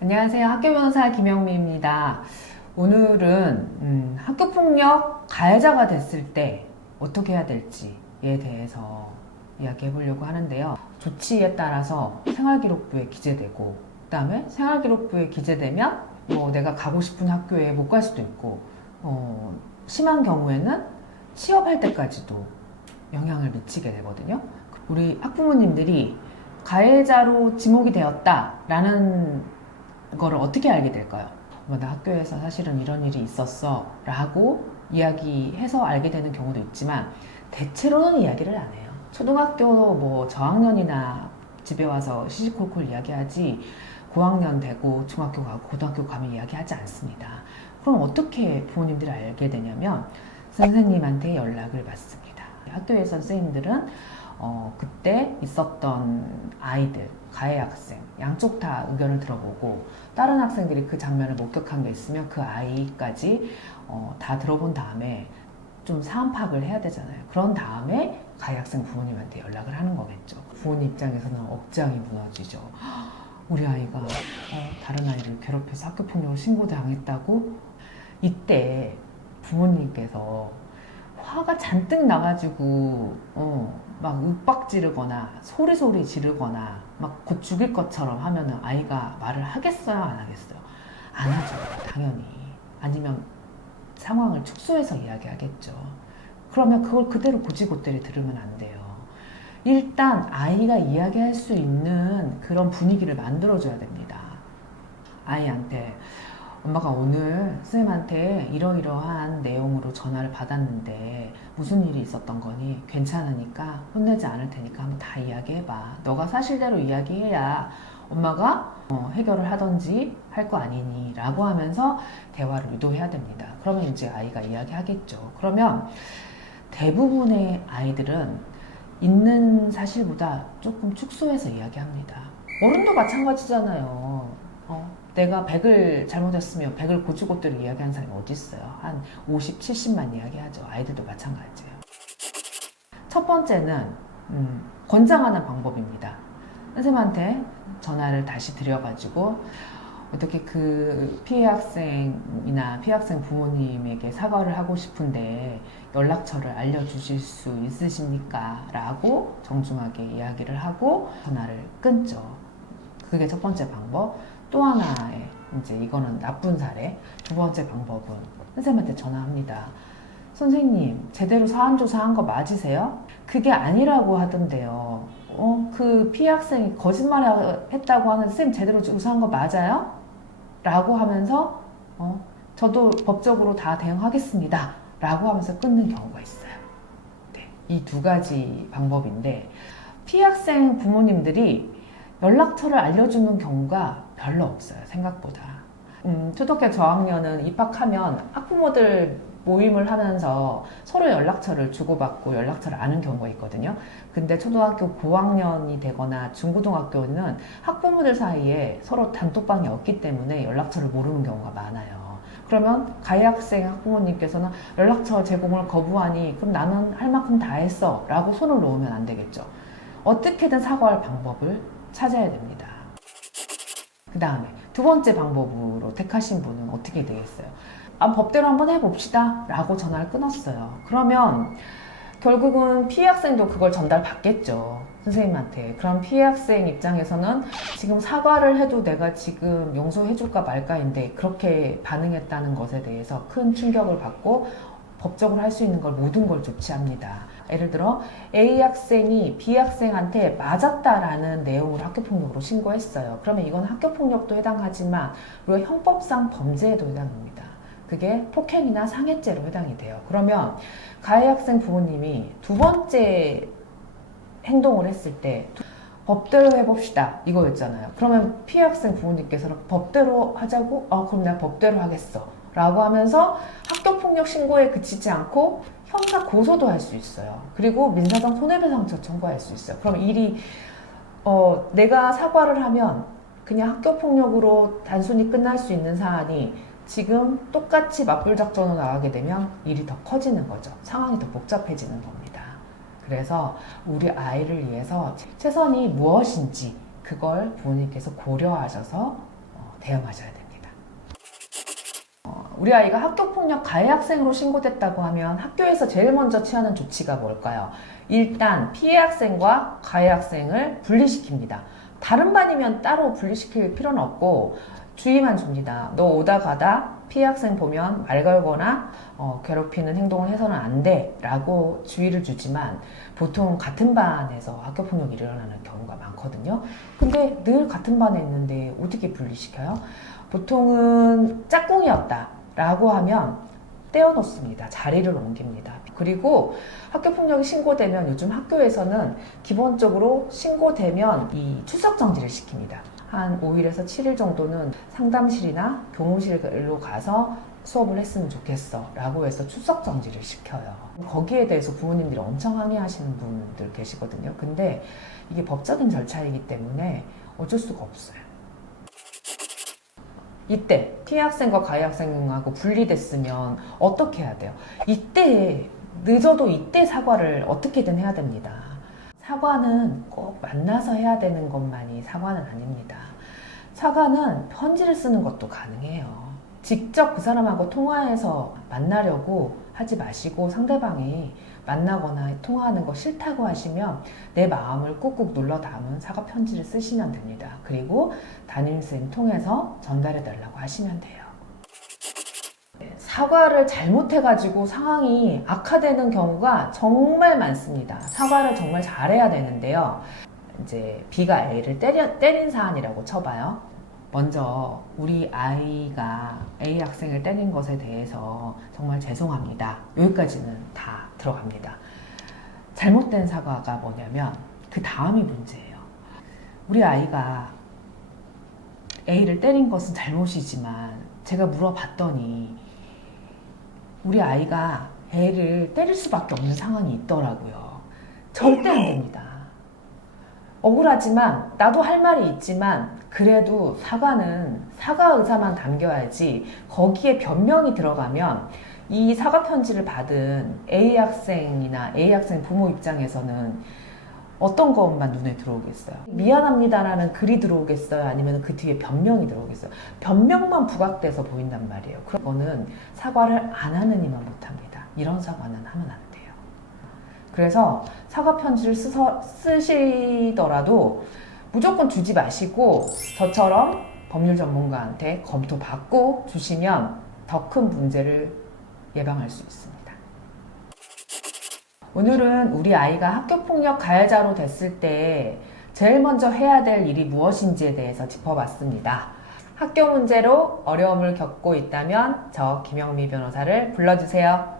안녕하세요. 학교변호사 김영미입니다. 오늘은 학교폭력 가해자가 됐을 때 어떻게 해야 될지에 대해서 이야기해 보려고 하는데요. 조치에 따라서 생활기록부에 기재되고, 그 다음에 생활기록부에 기재되면 내가 가고 싶은 학교에 못 갈 수도 있고, 심한 경우에는 취업할 때까지도 영향을 미치게 되거든요. 우리 학부모님들이 가해자로 지목이 되었다라는 거를 어떻게 알게 될까요? 나 학교에서 사실은 이런 일이 있었어 라고 이야기해서 알게 되는 경우도 있지만, 대체로는 이야기를 안 해요. 초등학교 저학년이나 집에 와서 시시콜콜 이야기하지, 고학년 되고 중학교 가고 고등학교 가면 이야기하지 않습니다. 그럼 어떻게 부모님들이 알게 되냐면, 선생님한테 연락을 받습니다. 학교의 선생님들은 그때 있었던 아이들, 가해 학생 양쪽 다 의견을 들어보고, 다른 학생들이 그 장면을 목격한 게 있으면 그 아이까지 다 들어본 다음에 좀 사안 파악을 해야 되잖아요. 그런 다음에 가해 학생 부모님한테 연락을 하는 거겠죠. 부모님 입장에서는 억장이 무너지죠. 우리 아이가 다른 아이를 괴롭혀서 학교폭력을 신고당했다고? 이때 부모님께서 화가 잔뜩 나가지고 막 윽박 지르거나 소리 지르거나 막 곧 죽일 것처럼 하면은 아이가 말을 하겠어요, 안 하겠어요? 안 하죠, 당연히. 아니면 상황을 축소해서 이야기하겠죠. 그러면 그걸 그대로 고지고대로 들으면 안 돼요. 일단 아이가 이야기할 수 있는 그런 분위기를 만들어줘야 됩니다. 아이한테, 엄마가 오늘 선생님한테 이러이러한 내용으로 전화를 받았는데 무슨 일이 있었던 거니? 괜찮으니까 혼내지 않을 테니까 한번 다 이야기해봐. 너가 사실대로 이야기해야 엄마가 해결을 하던지 할 거 아니니? 라고 하면서 대화를 유도해야 됩니다. 그러면 이제 아이가 이야기하겠죠. 그러면 대부분의 아이들은 있는 사실보다 조금 축소해서 이야기합니다. 어른도 마찬가지잖아요. 내가 100을 잘못했으면 100을 고주고대로 이야기하는 사람이 어디 있어요? 한 50, 70만 이야기하죠. 아이들도 마찬가지예요. 첫 번째는 권장하는 방법입니다. 선생님한테 전화를 다시 드려가지고 어떻게 그 피해 학생이나 피해 학생 부모님에게 사과를 하고 싶은데 연락처를 알려주실 수 있으십니까? 라고 정중하게 이야기를 하고 전화를 끊죠. 그게 첫 번째 방법. 또 하나의, 이제 이거는 나쁜 사례. 두 번째 방법은 선생님한테 전화합니다. 선생님, 제대로 사안 조사한 거 맞으세요? 그게 아니라고 하던데요. 그 피해 학생이 거짓말 했다고 하는 선생님 제대로 조사한 거 맞아요? 라고 하면서 저도 법적으로 다 대응하겠습니다. 라고 하면서 끊는 경우가 있어요. 네, 이 두 가지 방법인데, 피해 학생 부모님들이 연락처를 알려주는 경우가 별로 없어요, 생각보다. 초등학교 저학년은 입학하면 학부모들 모임을 하면서 서로 연락처를 주고받고 연락처를 아는 경우가 있거든요. 근데 초등학교 고학년이 되거나 중고등학교는 학부모들 사이에 서로 단톡방이 없기 때문에 연락처를 모르는 경우가 많아요. 그러면 가해 학생 학부모님께서는 연락처 제공을 거부하니 그럼 나는 할 만큼 다 했어 라고 손을 놓으면 안 되겠죠. 어떻게든 사과할 방법을 찾아야 됩니다. 그 다음에 두 번째 방법으로 택하신 분은 어떻게 되겠어요? 법대로 한번 해봅시다 라고 전화를 끊었어요. 그러면 결국은 피해 학생도 그걸 전달받겠죠, 선생님한테. 그럼 피해 학생 입장에서는 지금 사과를 해도 내가 지금 용서해줄까 말까인데 그렇게 반응했다는 것에 대해서 큰 충격을 받고 법적으로 할 수 있는 걸 모든 걸 조치합니다. 예를 들어 A 학생이 B 학생한테 맞았다라는 내용으로 학교폭력으로 신고했어요. 그러면 이건 학교폭력도 해당하지만 우리가 형법상 범죄에도 해당합니다. 그게 폭행이나 상해죄로 해당이 돼요. 그러면 가해 학생 부모님이 두 번째 행동을 했을 때 법대로 해봅시다 이거였잖아요. 그러면 피해 학생 부모님께서는 법대로 하자고? 그럼 내가 법대로 하겠어 라고 하면서 학교폭력 신고에 그치지 않고 형사 고소도 할 수 있어요. 그리고 민사상 손해배상처 청구할 수 있어요. 그럼 일이 내가 사과를 하면 그냥 학교폭력으로 단순히 끝날 수 있는 사안이 지금 똑같이 맞불 작전으로 나가게 되면 일이 더 커지는 거죠. 상황이 더 복잡해지는 겁니다. 그래서 우리 아이를 위해서 최선이 무엇인지 그걸 부모님께서 고려하셔서 대응하셔야 됩니다. 우리 아이가 학교폭력 가해 학생으로 신고됐다고 하면 학교에서 제일 먼저 취하는 조치가 뭘까요? 일단 피해 학생과 가해 학생을 분리시킵니다. 다른 반이면 따로 분리시킬 필요는 없고 주의만 줍니다. 너 오다 가다 피해 학생 보면 말 걸거나 괴롭히는 행동을 해서는 안 돼 라고 주의를 주지만 보통 같은 반에서 학교폭력이 일어나는 경우가 많거든요. 근데 늘 같은 반에 있는데 어떻게 분리시켜요? 보통은 짝꿍이었다 라고 하면 떼어놓습니다. 자리를 옮깁니다. 그리고 학교폭력이 신고되면 요즘 학교에서는 기본적으로 신고되면 이 출석정지를 시킵니다. 한 5일에서 7일 정도는 상담실이나 교무실로 가서 수업을 했으면 좋겠어 라고 해서 출석정지를 시켜요. 거기에 대해서 부모님들이 엄청 항의하시는 분들 계시거든요. 근데 이게 법적인 절차이기 때문에 어쩔 수가 없어요. 이때 피해 학생과 가해 학생하고 분리됐으면 어떻게 해야 돼요? 이때 늦어도 이때 사과를 어떻게든 해야 됩니다. 사과는 꼭 만나서 해야 되는 것만이 사과는 아닙니다. 사과는 편지를 쓰는 것도 가능해요. 직접 그 사람하고 통화해서 만나려고 하지 마시고 상대방이 만나거나 통화하는 거 싫다고 하시면 내 마음을 꾹꾹 눌러 담은 사과 편지를 쓰시면 됩니다. 그리고 담임선생님 통해서 전달해 달라고 하시면 돼요. 사과를 잘못해가지고 상황이 악화되는 경우가 정말 많습니다. 사과를 정말 잘해야 되는데요. 이제 B가 A를 때린 사안이라고 쳐봐요. 먼저 우리 아이가 A 학생을 때린 것에 대해서 정말 죄송합니다. 여기까지는 다 들어갑니다. 잘못된 사과가 뭐냐면 그 다음이 문제예요. 우리 아이가 A를 때린 것은 잘못이지만 제가 물어봤더니 우리 아이가 애를 때릴 수밖에 없는 상황이 있더라고요. 절대 안 됩니다. 억울하지만 나도 할 말이 있지만 그래도 사과는 사과 의사만 담겨야지 거기에 변명이 들어가면 이 사과 편지를 받은 A 학생이나 A 학생 부모 입장에서는 어떤 것만 눈에 들어오겠어요? 미안합니다라는 글이 들어오겠어요? 아니면 그 뒤에 변명이 들어오겠어요? 변명만 부각돼서 보인단 말이에요. 그런 거는 사과를 안 하는 이만 못합니다. 이런 사과는 하면 안 돼요. 그래서 사과 편지를 쓰시더라도 무조건 주지 마시고 저처럼 법률 전문가한테 검토받고 주시면 더 큰 문제를 예방할 수 있습니다. 오늘은 우리 아이가 학교폭력 가해자로 됐을 때 제일 먼저 해야 될 일이 무엇인지에 대해서 짚어봤습니다. 학교 문제로 어려움을 겪고 있다면 저 김영미 변호사를 불러주세요.